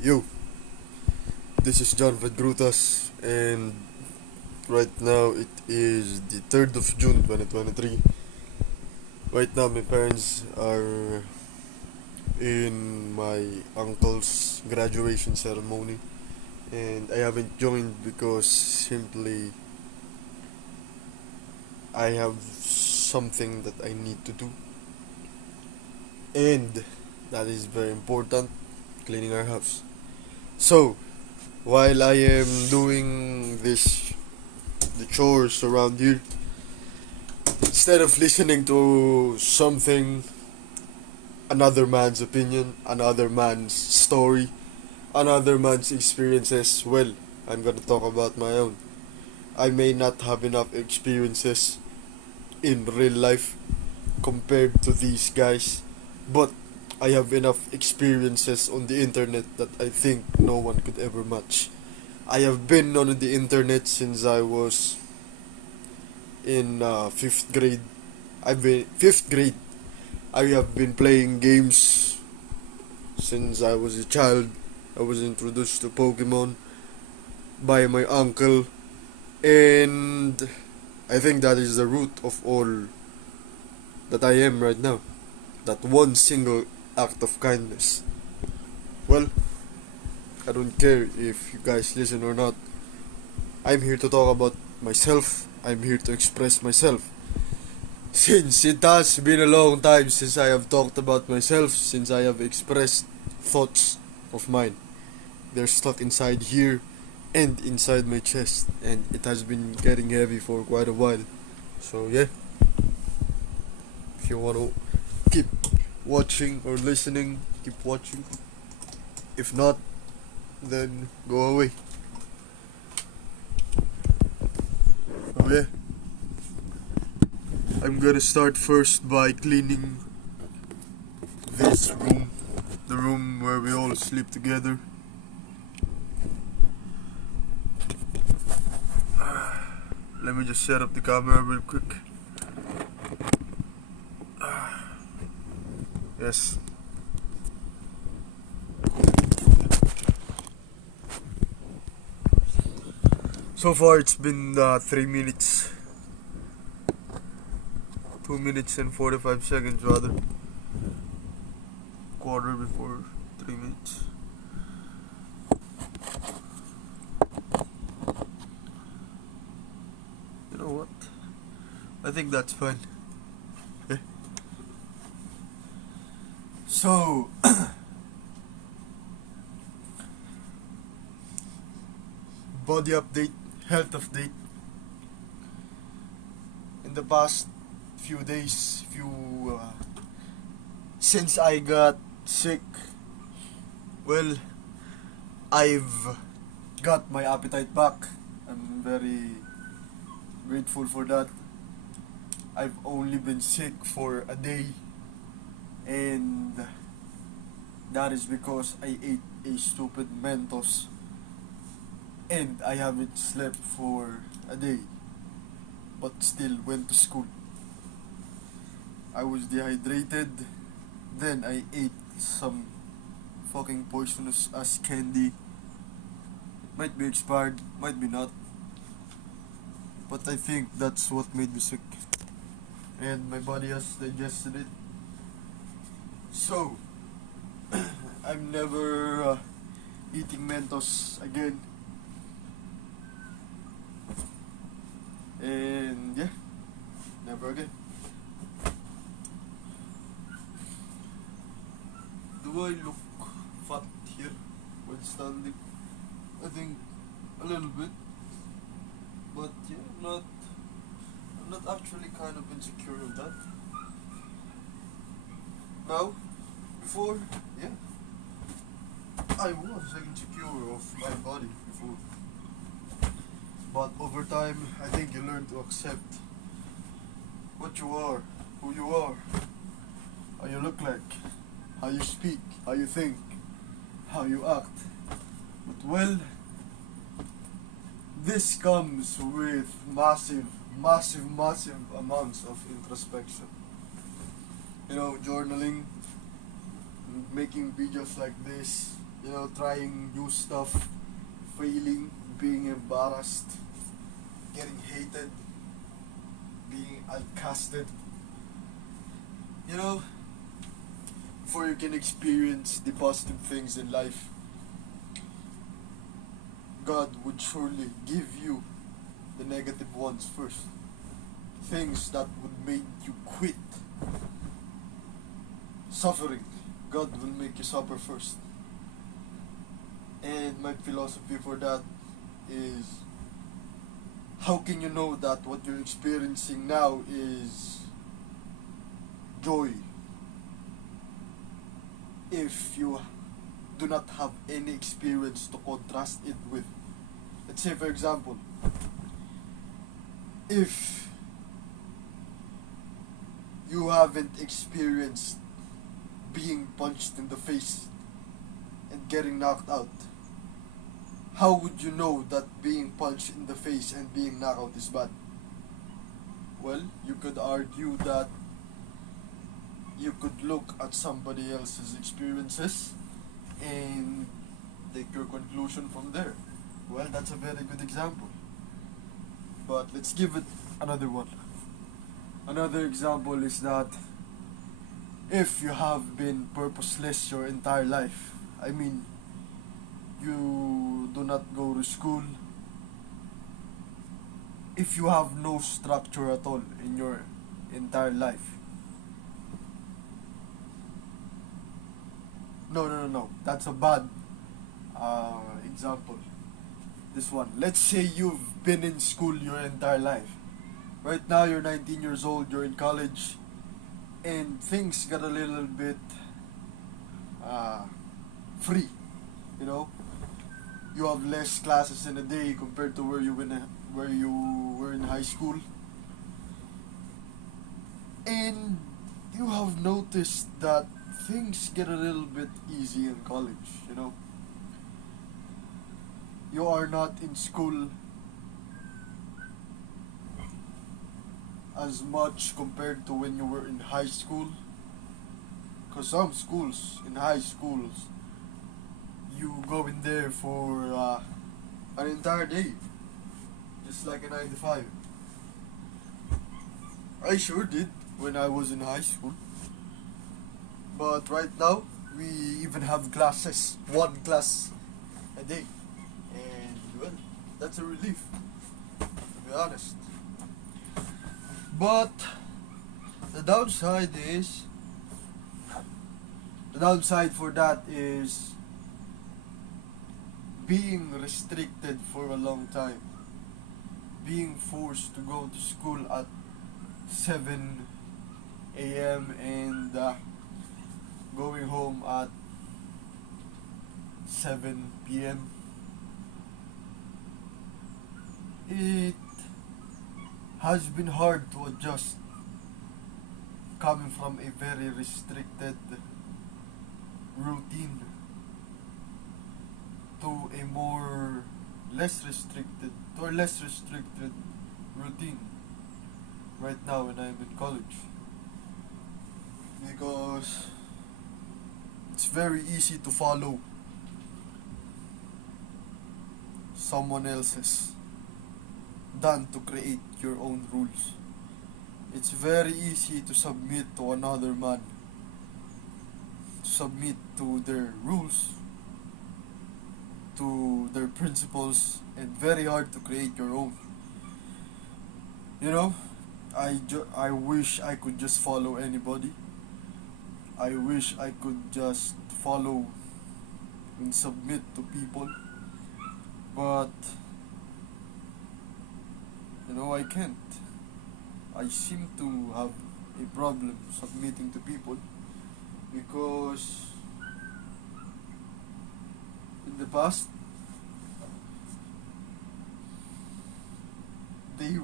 Yo, this is John Vadgrutas, and right now it is the 3rd of June 2023. Right now, my parents are in my uncle's graduation ceremony, and I haven't joined because simply I have something that I need to do, and that is very important, cleaning our house. So, while I am doing the chores around here, instead of listening to something, another man's opinion, another man's story, another man's experiences, well, I'm gonna talk about my own. I may not have enough experiences in real life compared to these guys, but I have enough experiences on the internet that I think no one could ever match. I have been on the internet since I was in 5th grade. I've been 5th grade. I have been playing games since I was a child. I was introduced to Pokemon by my uncle, and I think that is the root of all that I am right now. That one single act of kindness. Well, I don't care if you guys listen or not. I'm here to talk about myself. I'm here to express myself. Since it has been a long time since I have talked about myself, since I have expressed thoughts of mine. They're stuck inside here and inside my chest, and it has been getting heavy for quite a while. So, yeah, if you want to keep watching or listening, keep watching. If not, then go away. So, yeah, I'm gonna start first by cleaning this room, the room where we all sleep together. Let me just set up the camera real quick. Yes. So far it's been 3 minutes. 2 minutes and 45 seconds rather. Quarter before 3 minutes. You know what? I think that's fine. Okay. So, body update, health update. In the past few days, since I got sick, well, I've got my appetite back. I'm very grateful for that. I've only been sick for a day, and that is because I ate a stupid Mentos and I haven't slept for a day, but still went to school. I was dehydrated, then I ate some fucking poisonous ass candy. Might be expired, might be not, but I think that's what made me sick. And my body has digested it. So, I'm never eating Mentos again. And yeah, never again. Do I look fat here when standing? I think a little bit. But yeah, I'm not actually kind of insecure of that. Now, before, yeah, I was insecure of my body before. But over time, I think you learn to accept what you are, who you are, how you look like, how you speak, how you think, how you act. But well, this comes with massive amounts of introspection. You know, journaling, making videos like this, trying new stuff, failing, being embarrassed, getting hated, being outcasted. You know, before you can experience the positive things in life, God would surely give you the negative ones first. Things that would make you quit suffering. God will make you suffer first. And my philosophy for that is, how can you know that what you're experiencing now is joy if you do not have any experience to contrast it with? Let's say, for example, if you haven't experienced being punched in the face and getting knocked out, how would you know that being punched in the face and being knocked out is bad? Well, you could argue that you could look at somebody else's experiences and take your conclusion from there. Well, that's a very good example. But let's give it another one. Another example is that if you have been purposeless your entire life, I mean, you do not go to school, if you have no structure at all in your entire life. No, that's a bad example. This one. Let's say you've been in school your entire life. Right now you're 19 years old, you're in college, and things got a little bit free. You know, you have less classes in a day compared to where you were in high school, and you have noticed that things get a little bit easy in college. You know, you are not in school as much compared to when you were in high school, because some schools in high schools you go in there for an entire day, just like a 9 to 5. I sure did when I was in high school, but right now we even have classes, one class a day, and well, that's a relief, to be honest. But the downside for that is being restricted for a long time, being forced to go to school at 7 a.m. and going home at 7 p.m. It has been hard to adjust, coming from a very restricted routine to a less restricted routine right now when I'm in college, because it's very easy to follow someone else's than to create your own rules. It's very easy to submit to another man, to submit to their rules, to their principles, and very hard to create your own. You know, I wish I could just follow anybody. I wish I could just follow and submit to people, but I can't. I seem to have a problem submitting to people, because in the past they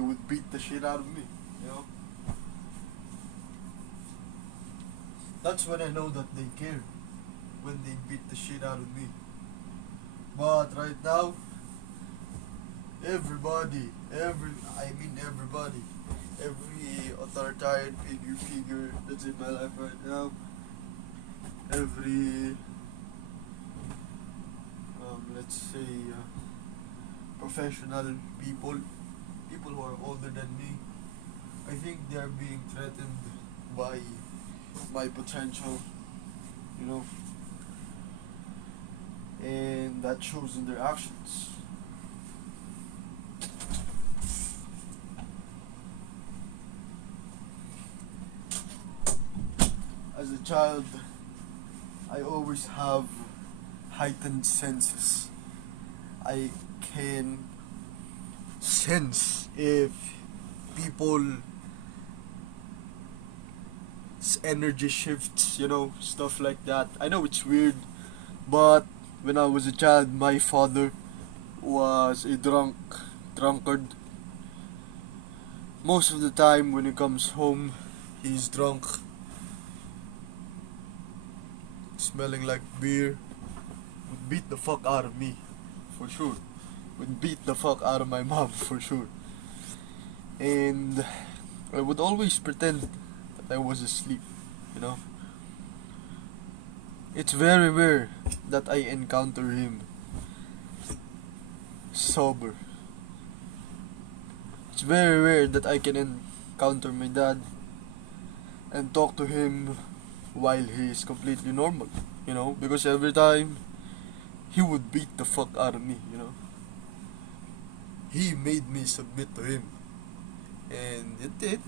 would beat the shit out of me, you know. That's when I know that they care, when they beat the shit out of me. But right now, everybody, every authoritarian figure that's in my life right now every let's say professional people, people who are older than me, I think they are being threatened by my potential, you know, and that shows in their actions. As a child, I always have heightened senses. I can sense if people's energy shifts, stuff like that. I know it's weird, but when I was a child, my father was a drunkard. Most of the time, when he comes home, he's drunk, smelling like beer. Would beat the fuck out of me, for sure. Would beat the fuck out of my mom, for sure. And I would always pretend that I was asleep, you know. It's very rare that I encounter him sober. It's very rare that I can encounter my dad and talk to him while he is completely normal, because every time he would beat the fuck out of me. He made me submit to him, and it did.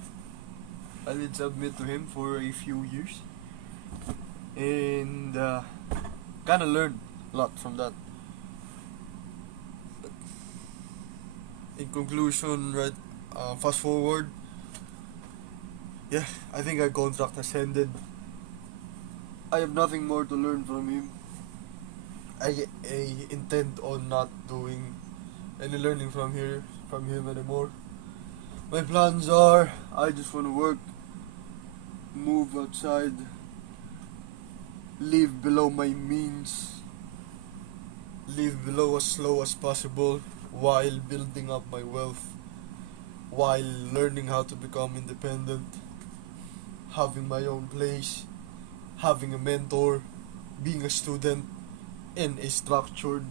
I did submit to him for a few years, and kind of learned a lot from that. In conclusion, right, fast forward, yeah, I think our contract has ended. I have nothing more to learn from him. I intend on not doing any learning from him anymore. My plans are, I just want to work, move outside, live below my means, live below as slow as possible while building up my wealth, while learning how to become independent, having my own place, having a mentor, being a student in a structured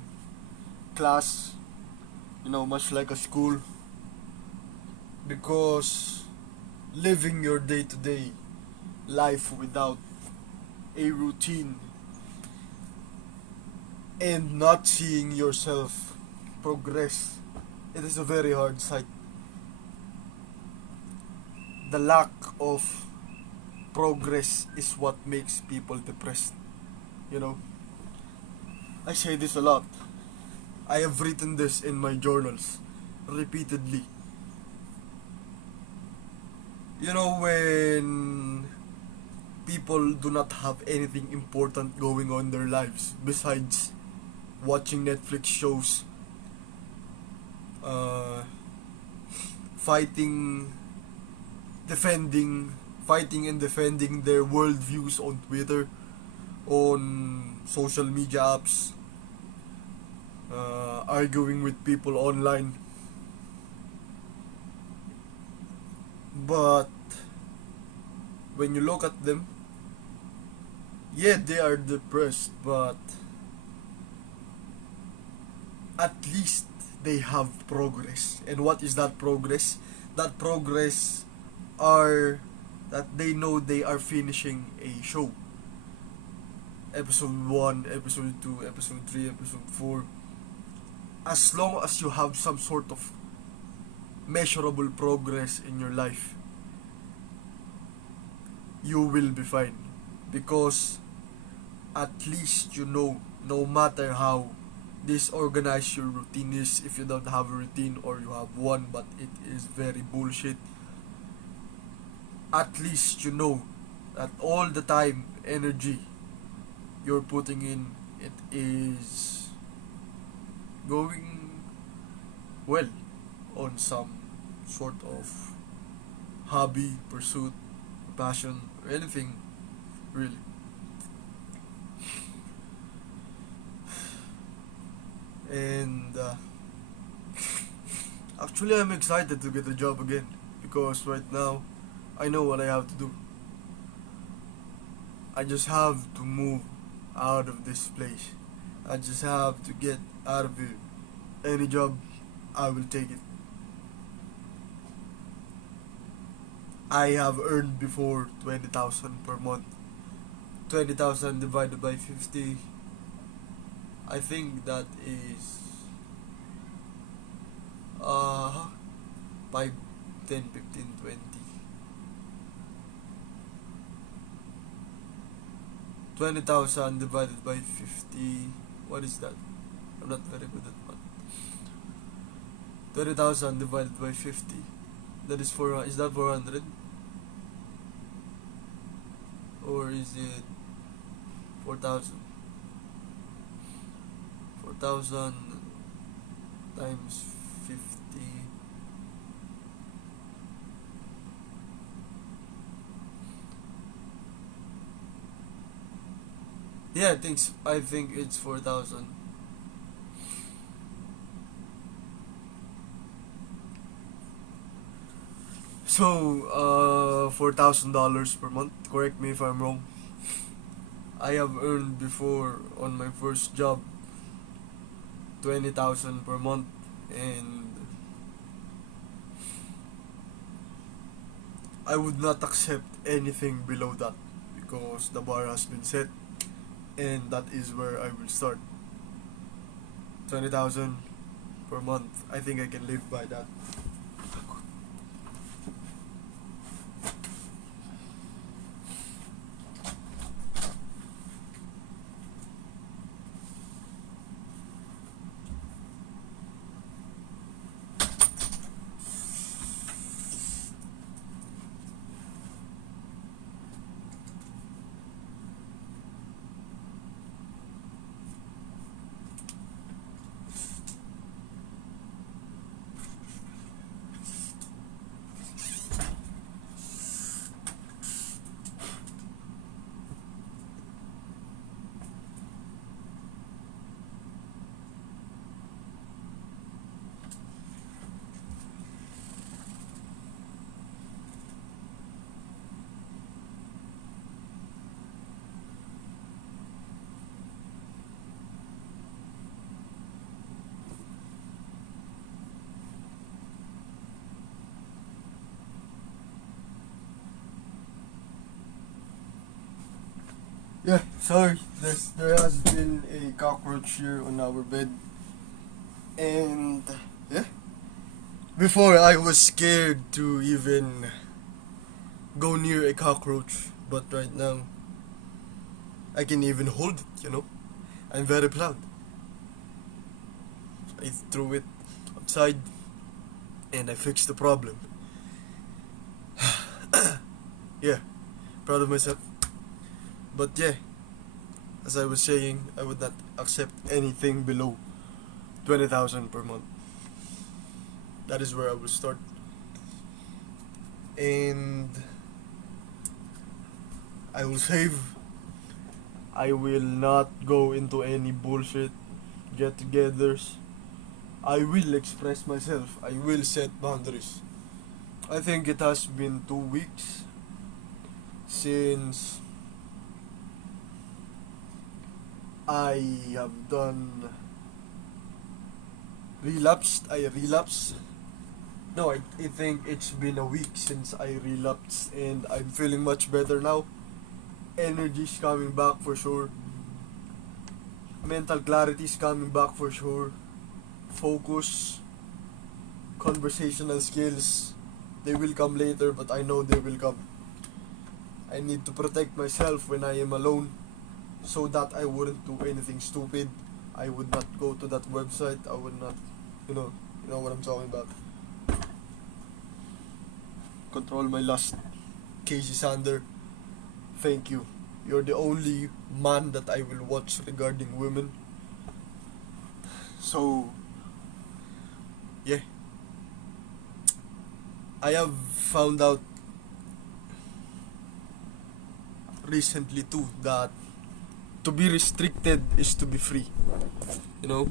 class, much like a school. Because living your day-to-day life without a routine and not seeing yourself progress, it is a very hard sight. The lack of progress is what makes people depressed. I say this a lot. I have written this in my journals repeatedly. When people do not have anything important going on in their lives besides watching Netflix shows, fighting, fighting and defending their worldviews on Twitter, on social media apps, arguing with people online. But when you look at them, yeah, they are depressed, but at least they have progress. And what is that progress? That progress are that they know they are finishing a show. Episode 1, Episode 2, Episode 3, Episode 4. As long as you have some sort of measurable progress in your life, you will be fine. Because at least no matter how disorganized your routine is, if you don't have a routine or you have one but it is very bullshit, at least that all the time, energy you're putting in, it is going well on some sort of hobby, pursuit, passion, or anything really. And actually, I'm excited to get a job again because right now I know what I have to do. I just have to move out of this place. I just have to get out of here. Any job, I will take it. I have earned before 20,000 per month. 20,000 divided by 50. I think that is 5, 10, 15, 20. 20,000 divided by 50. What is that? I'm not very good at math. 20,000 divided by 50. That is 400. Is that 400? Or is it 4,000? 4,000 times 50. Yeah, I think it's 4,000. So, $4,000 per month. Correct me if I'm wrong. I have earned before on my first job 20,000 per month, and I would not accept anything below that because the bar has been set, and that is where I will start. 20,000 per month. I think I can live by that. Yeah, sorry. There has been a cockroach here on our bed. And yeah, before I was scared to even go near a cockroach, but right now I can even hold it. I'm very proud. I threw it outside and I fixed the problem. Yeah, proud of myself. But yeah, as I was saying, I would not accept anything below 20,000 per month. That is where I will start. And I will save. I will not go into any bullshit get togethers. I will express myself. I will set boundaries. I think it has been 2 weeks since I have done relapsed. I relapsed. No, I think it's been a week since I relapsed, and I'm feeling much better now. Energy's coming back for sure. Mental clarity's coming back for sure. Focus, conversational skills, they will come later, but I know they will come. I need to protect myself when I am alone so that I wouldn't do anything stupid. I would not go to that website. I would not, you know what I'm talking about. Control my lust. Casey Sander, thank you. You're the only man that I will watch regarding women. So, yeah. I have found out recently too that to be restricted is to be free. You know?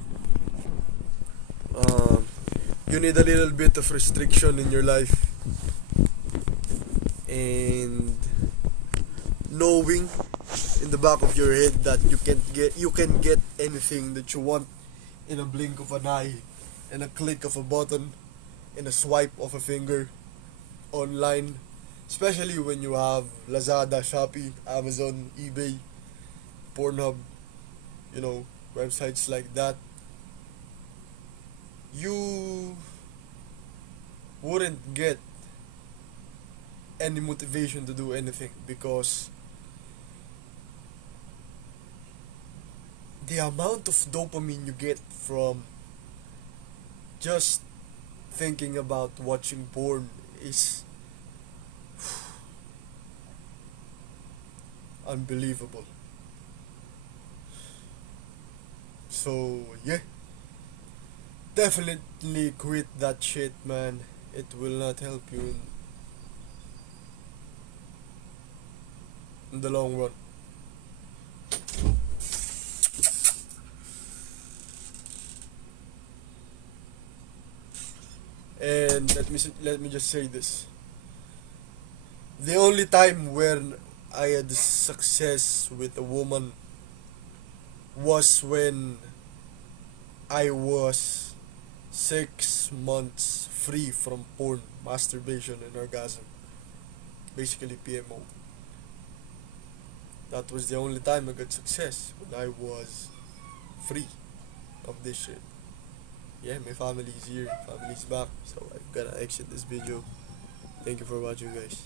You need a little bit of restriction in your life. And knowing in the back of your head that you can get anything that you want in a blink of an eye, in a click of a button, in a swipe of a finger online, especially when you have Lazada, Shopee, Amazon, eBay, Pornhub, websites like that. You wouldn't get any motivation to do anything because the amount of dopamine you get from just thinking about watching porn is unbelievable. So, yeah, definitely quit that shit, man. It will not help you in the long run. And let me just say this. The only time when I had success with a woman was when I was 6 months free from porn, masturbation, and orgasm. Basically PMO. That was the only time I got success, when I was free of this shit. Yeah, my family is here, family's back, so I gotta exit this video. Thank you for watching, guys.